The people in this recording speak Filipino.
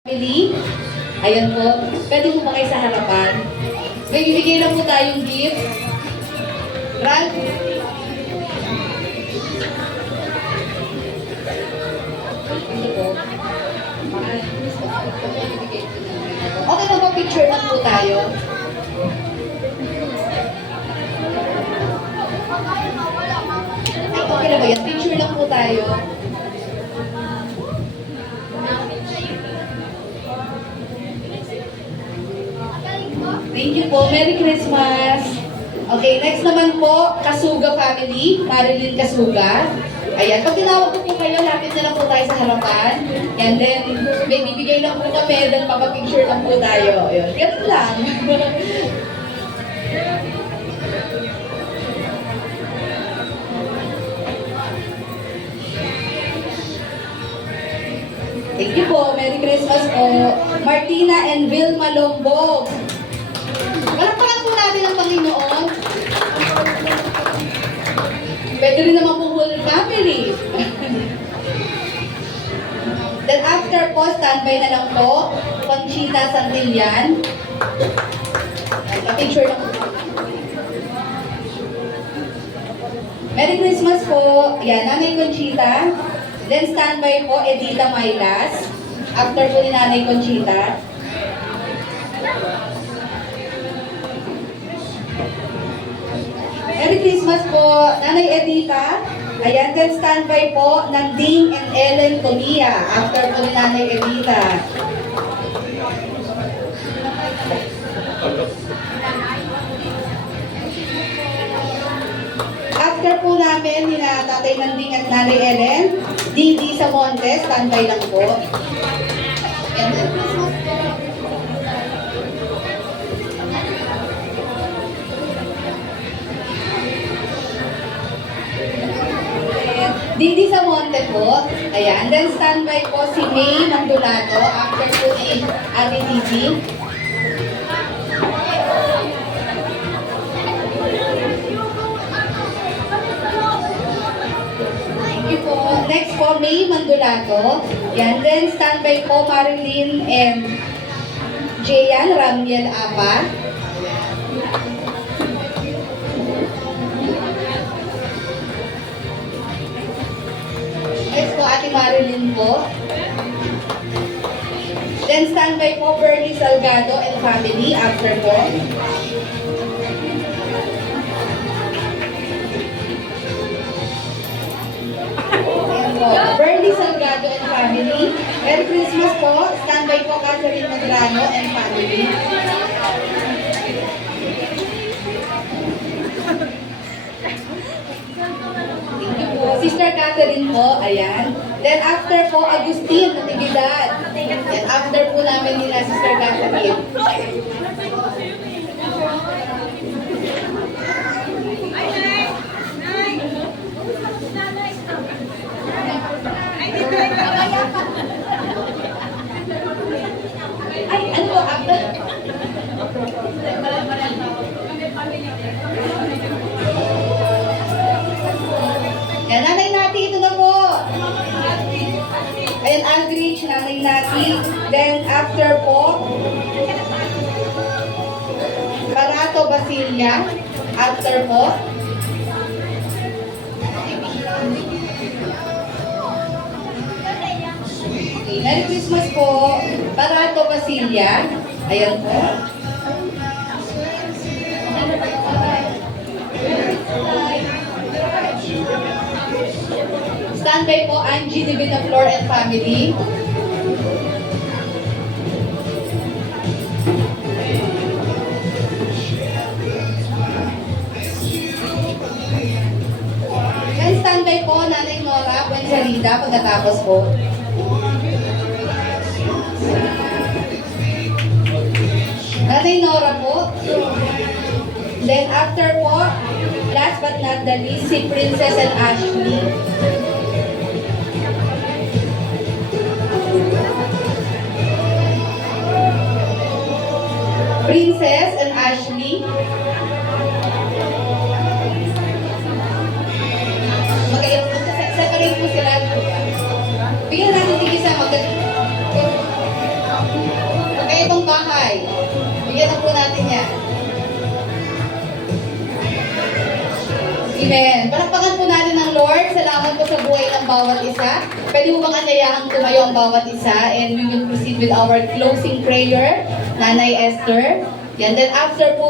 Family, ayan po. Pwede po ba kayo sa harapan? May bibigay lang po tayong gift. Ralph? Ito po. Okay na po, picture lang po tayo. Ay, okay na ba yan? Picture lang po tayo. Thank you po. Merry Christmas! Okay, next naman po, Kasuga family, Marilyn Kasuga. Ayan, pag tinawag ko po kayo, lapit na lang po tayo sa harapan. And then, may bibigay lang po kami, then papapicture lang po tayo. Ayun, ganun lang. Thank you po. Merry Christmas po. Martina and Vilma Lombog. Palakpakan po natin ang Panginoon. Pwede rin naman po whole family. Then after po, standby na lang po. Conchita Santillan. Pa-picture lang po. Merry Christmas po. Yan, Nanay Conchita. Then standby po, Edita Mailas. After po ni Nanay Conchita. Merry Christmas po, Nanay Edita. Ayan, then standby po ng Ding and Ellen Tomia. After po ni Nanay Edita. After po namin ni Tatay Nanding at Nanay Ellen, Didi sa Montes, standby lang po. And then Christmas po. Didi sa Monte po. Ayan. Then standby po si May Mandulato. After po ni Ate Didi. Next po, May Mandulato. Yan. Then, standby po, Marilyn and Jayan Ramiel Apa. Next po, Ate Marilyn po. Then, standby po, Bernie Salgado and family. After po. Bernie Salgado and family. Merry Christmas po. Standby po Catherine Madrano and family. Thank you po. Sister Catherine po. Ayan. Then after po, Agustin Natividad. And after po namin nila Sister Catherine. Ay, ano po, after? Yan, Nanay Nati, ito na po. Ayan, Aldrich, Nanay Nati. Then, after po, Barato Basilia. After po, Merry Christmas po, Barato Basilia. Ayan po. Standby po, Angie Divina Flor and family. And standby po, Nanay Nora Buensalida pagkatapos po. Nanay Nora po. Then after po, last but not the least, si Princess and Ashley. Princess and Ashley. Separate po sila. Bigyan natin tigisa Amen. Palakpakan po natin ng Lord. Salamat po sa buhay ng bawat isa. Pwede mo bang anyayahang tumayo ang bawat isa? And we will proceed with our closing prayer. Nanay Esther. Yan. Then after po